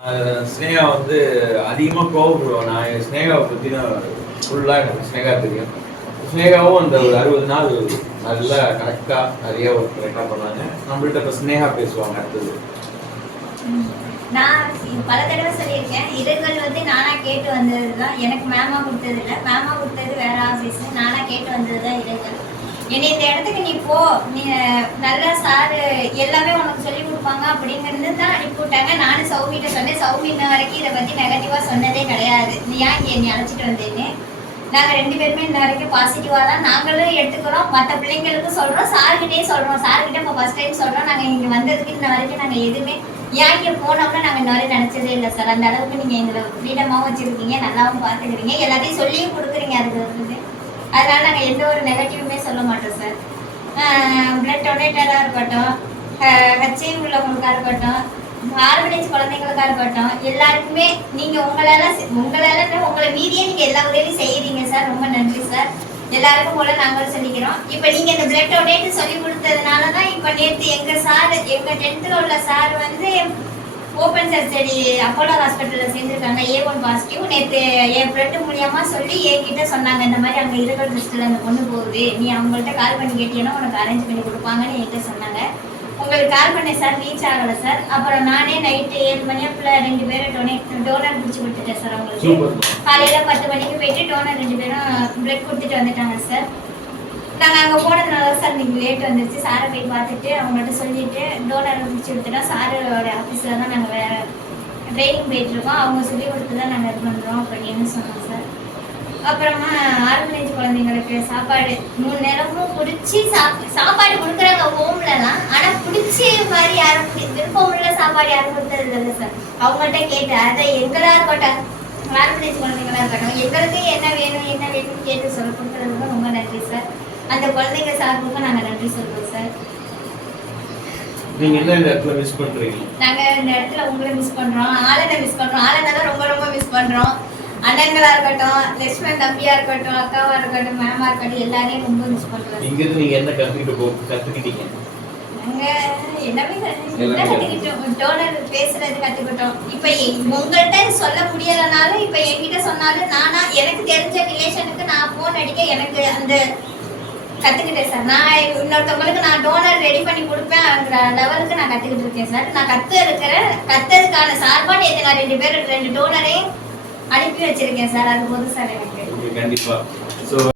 ஸ்னேகா வந்து அதிகமாக கோவப்படுவோம். நான் ஸ்னேகாவை பற்றி தான் ஃபுல்லாக எனக்கு ஸ்னேகா தெரியும். ஸ்னேகாவும் அந்த ஒரு 60 நாள் நல்லா கரெக்டாக நிறைய ஒர்க் கரெக்டாக பண்ணாங்க. நம்மள்ட்ட இப்போ ஸ்னேகா பேசுவாங்க அடுத்தது. நான் பல தடவை சொல்லியிருக்கேன், இதழ்கள் வந்து நானாக கேட்டு வந்தது தான். எனக்கு மேமா கொடுத்தது இல்லை, மேமா கொடுத்தது வேற ஆஃபீஸ். நானாக கேட்டு வந்தது தான் இதழ்கள். என்னை இந்த இடத்துக்கு நீ போ, நீ நல்லா சாரு எல்லாமே உனக்கு சொல்லி கொடுப்பாங்க அப்படிங்கிறது தான் அனுப்பிவிட்டாங்க. நானும் சௌமிகிட்ட சொன்னேன். சௌமி இன்ன வரைக்கும் இதை பற்றி நெகட்டிவாக சொன்னதே கிடையாது. நீ ஏன் இங்கே என்னை அழைச்சிட்டு வந்தேன்னு. நாங்கள் 2 பேருமே இன்ன வரைக்கும் பாசிட்டிவாக தான் நாங்களும் எடுத்துக்கிறோம். மற்ற பிள்ளைங்களுக்கும் சொல்கிறோம், சார்கிட்டே சொல்கிறோம். சார்கிட்ட இப்போ ஃபஸ்ட் டைம் சொல்கிறோம். நாங்கள் இங்கே வந்ததுக்கு இன்ன வரைக்கும் நாங்கள் எதுவுமே ஏன் இங்கே போனோம்னா நாங்கள் இன்ன வரைக்கும் நினச்சதே இல்லை சார். அந்த அளவுக்கு நீங்கள் எங்களை ஃப்ரீடமாகவும் வச்சுருக்கீங்க, நல்லாவும் பார்த்துக்கிறீங்க, எல்லாத்தையும் சொல்லியும் கொடுக்குறீங்க. அதுக்கு வந்து அதனால் நாங்கள் எந்த ஒரு நெகட்டிவுமே சொல்ல மாட்டோம் சார். பிளட் டொனேட்டராக இருக்கட்டும், ஹெச்ஐவி உள்ளவங்களுக்காக இருக்கட்டும், ஆர்கனைஸ் குழந்தைங்களுக்காக இருக்கட்டும், எல்லாருக்குமே நீங்கள் உங்களை மீதியே நீங்கள் எல்லா உதவியும் செய்கிறீங்க சார். ரொம்ப நன்றி சார். எல்லாருக்கும் போல நாங்களும் சொல்லிக்கிறோம். இப்போ நீங்கள் இந்த பிளட் டொனேட் சொல்லி கொடுத்ததுனால தான் இப்போ நேற்று எங்கள் 10th உள்ள சார் வந்து ஓப்பன் சர்ஜரி அப்போலோ ஹாஸ்பிட்டலில் சேர்ந்துருக்காங்க. A1 positive. நேற்று என் ஃப்ரெண்டு மூலியமாக சொல்லி என்கிட்ட சொன்னாங்க, இந்த மாதிரி அங்கே இருக்கிற லிஸ்ட்டில் அந்த பொண்ணு போகுது, நீ அவங்கள்ட்ட கால் பண்ணி கேட்டீங்கன்னா உனக்கு அரேஞ்ச் பண்ணி கொடுப்பாங்கன்னு என்கிட்ட சொன்னாங்க. உங்களுக்கு கால் பண்ணேன் சார், ரீச் ஆகலை சார். அப்புறம் நானே நைட்டு 7 மணி அப்போ 2 பேரும் டோனர் பிடிச்சி கொடுத்துட்டேன் சார். அவங்களுக்கு காலையில் 10 மணிக்கு போயிட்டு டோனர் 2 பேரும் பிளட் கொடுத்துட்டு வந்துட்டாங்க சார். நாங்கள் அங்கே போனதுனால சார் நீங்கள் லேட் வந்துருச்சு. சாரை போய் பார்த்துட்டு அவங்கள்ட்ட சொல்லிவிட்டு டோனர் பிடிச்சி கொடுத்துட்டோம். சாரோட ஆஃபீஸில் தான் நாங்கள் வேறு ட்ரைனிங் போயிட்டுருக்கோம். அவங்க சொல்லி கொடுத்து தான் நாங்கள் இது பண்ணுறோம் அப்படின்னு சொன்னோம் சார். அப்புறமா ஆர்கனைஸ் குழந்தைங்களுக்கு சாப்பாடு 3 நேரமும் பிடிச்சி சாப்பாடு கொடுக்குறாங்க ஹோம்லலாம். ஆனால் பிடிச்ச மாதிரி யாரும் விருப்பம் உள்ள சாப்பாடு யாரும் கொடுத்தது இல்லை சார். அவங்கள்ட்ட கேட்டு அதை எங்களாக இருக்கட்டும், ஆர்கனைஸ் குழந்தைங்களாக இருக்கட்டும், எங்களுக்கு என்ன வேணும்னு கேட்டு சொல்ல கொடுக்குறதுக்கு ரொம்ப நன்றி சார். அந்த குழந்தைங்க சார்புக்கு நாங்கள் நன்றி சொல்லுவோம் சார். நீங்க என்ன இந்த இடத்துல மிஸ் பண்றீங்க? நாங்க இந்த இடத்துல உங்களை மிஸ் பண்றோம், ஆளனை மிஸ் பண்றோம். ஆளனை தான் ரொம்ப ரொம்ப மிஸ் பண்றோம். அண்ணன்களா இருக்கட்டும், லட்சுமணன் தம்பியா இருக்கட்டும், அக்காவா இருக்கட்டும், மேமா இருக்கட்டும், எல்லாரையும் ரொம்ப மிஸ் பண்றோம். இங்க இருந்து நீங்க என்ன கத்துக்கிட்டீங்க? நாங்க எல்லாமே கத்துக்கிட்டோம். டோனர் பேசுறது கத்துக்கிட்டோம். இப்ப உங்கள்கிட்ட சொல்ல முடியலனாலும் இப்ப என்கிட்ட சொன்னாலும் நானா எனக்கு தெரிஞ்ச ரிலேஷனுக்கு நான் போன் அடிக்க எனக்கு அந்த கற்றுக்கிட்டேன் சார். நான் இன்னொருத்தவங்களுக்கு நான் டோனர் ரெடி பண்ணி கொடுப்பேன்ங்கிற லெவலுக்கு நான் கற்றுக்கிட்டு இருக்கேன் சார். நான் கற்றுறதுக்கான சார்பாக நேற்று நான் 2 டோனரையும் அனுப்பி வச்சிருக்கேன் சார். அது போதும் சார் எனக்கு. கண்டிப்பாக.